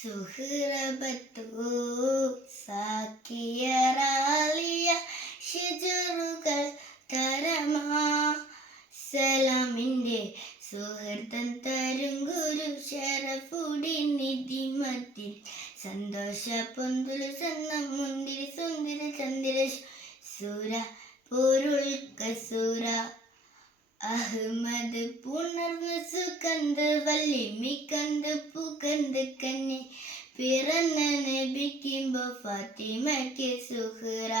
സുഹൃബത്തു സാക്കിയറാളിയ ഷിജറുകൾ തരമാ സലാമിന്റെ സുഹൃത്തം തരും ഗുരു ഷറഫുടി നിധിമത്തിൽ സന്തോഷ പൊന്തുല സന്നം മുന്തിരി സുന്ദര ചന്ദ്ര സുര പൊരുൾ കസുര അഹമ്മദ് പുണർന്ന് സുകന്ത് വല്ലിമിക്കന്ത് പുകന്ത് കന്നി പിറന്ന നബിക്കുമ്പോ ഫാത്തിമയ്ക്ക് സുഹറ.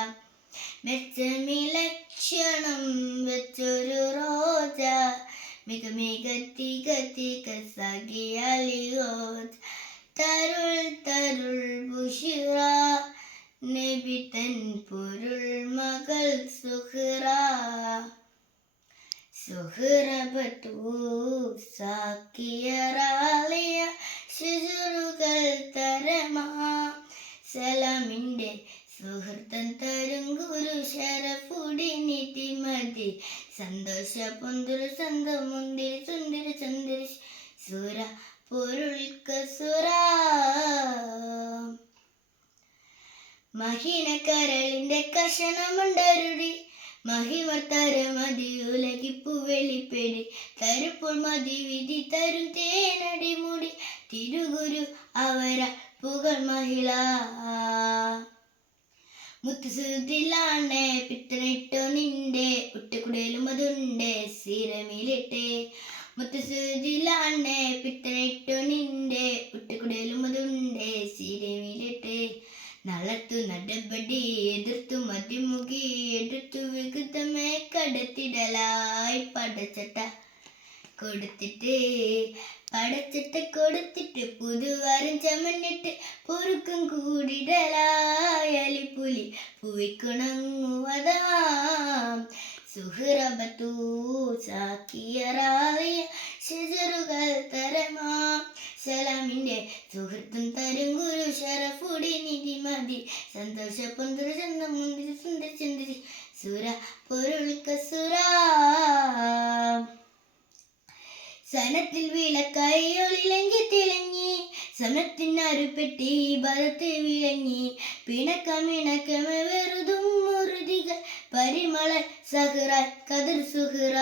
മെച്ചമിലക്ഷണം വെച്ചൊരു റോജ മിക മികത്തി തിക തിക സഖിയലിയോ തരുൾ തരുൾ ബുഷിറ നബി തൻ പൊരുൾ സുഹൃബത്തു സാക്കിയറാളിയ ശിശുറുകൾ തരമാ. സലാമിന്റെ സുഹൃത്തൻ തരും ഗുരു ശരപുടി നിതിമതി സന്തോഷ പൊന്തുരു സന്തമുന്തിരി സുന്ദരി ചന്ദ്രി സുര പൊരുൾക്ക സുര. മഹിനക്കരളിന്റെ കരളിന്റെ മഹിമത്തര മതി ഉലകിപ്പു വെളിപ്പെടി. തരുപ്പോൾ മതി വിധി തരും തേനടി മുടി തിരുഗുരു അവര പുകൾ മഹിള. മുത്തുസുതിലാണ് പിത്തനിട്ടോ നിന്റെ. ഒട്ടുകുടയിലും അതുണ്ട് സ്ഥിരമിലിട്ടെ മുത്തുസുതിലാണ് പിത്തനിട്ടോ നിന്റെ. ഒട്ടുകുടയിലും അതുണ്ട് സ്ഥിരമിലിട്ടെ നളത്തു നടപടി എതിർത്തു മതിമുകി എടുത്തു വികൃതമേ കടത്തിടലായി പടച്ചട്ട കൊടുത്തിട്ട് പടച്ചിട്ട് കൊടുത്തിട്ട് പുതുവാരം ചമന്നിട്ട് പൊറുക്കും കൂടിടലായി പുലി പുവിക്കുണങ്ങുവതാം. സുഹൃബത്തു സാക്കിയറാവിയ ഷിജറുകൾ തരമാ. സലാമിന്റെ സുഹൃത്തും തരും ഗുരു ഷറഫുടി നിധി മതി. സന്തോഷ പൊന്തുര ചന്ദ മുന്തിരി സുന്ദരി ചന്ദ്രി സുര പൊരുൾക്ക സുര. സനത്തിൽ വിളക്കായി ഒളിലെങ്കി തിളങ്ങി സമത്തിനരുപ്പെട്ടി ഭരത്ത് വിളങ്ങി. പിണക്കമിണക്കമ വെറുതും പരിമള സഹറ കതിർ സുഹറ.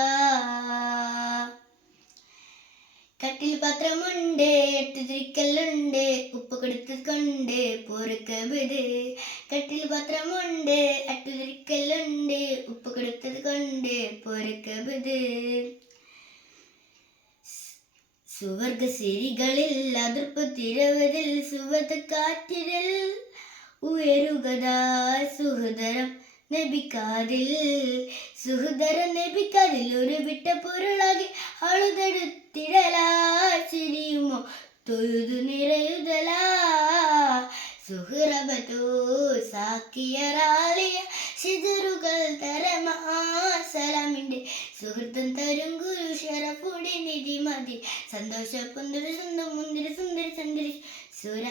കട്ടിൽ പത്രമുണ്ട് എട്ട് തിരിക്കലുണ്ട് ഉപ്പ് കൊടുത്ത് കൊണ്ട് പൊറുക്കത് കട്ടിൽ പത്രമുണ്ട് എട്ട് തിരിക്കലുണ്ട് ഉപ്പ് കൊടുത്തത് കൊണ്ട് പൊറുക്കത് സുവർഗ സിരികളിൽ അതിർപ്പ് തിരവതിൽ സുവത കാറ്റിരൽ ഉയരുകതാ സുഹൃതരം. നബിക്കാതിൽ സുഹൃദര നബിക്കാതിൽ ഒരു വിട്ട പൊരുളാകി അളുതെടുത്തിടലാ ചിരിയുമോ തൊഴുതു നിറയുതലാ സുഹൃബത്തോ സാക്കിയറാളിയ ശിതറുകൾ തരമാസലമിന്റെ സുഹൃത്തം തരും ഗുരു ഷറഫുടി നിധി മതി സന്തോഷ പുന്തിരി സ്വന്തം മുന്തിരി സുന്ദരി സന്ദരി സുര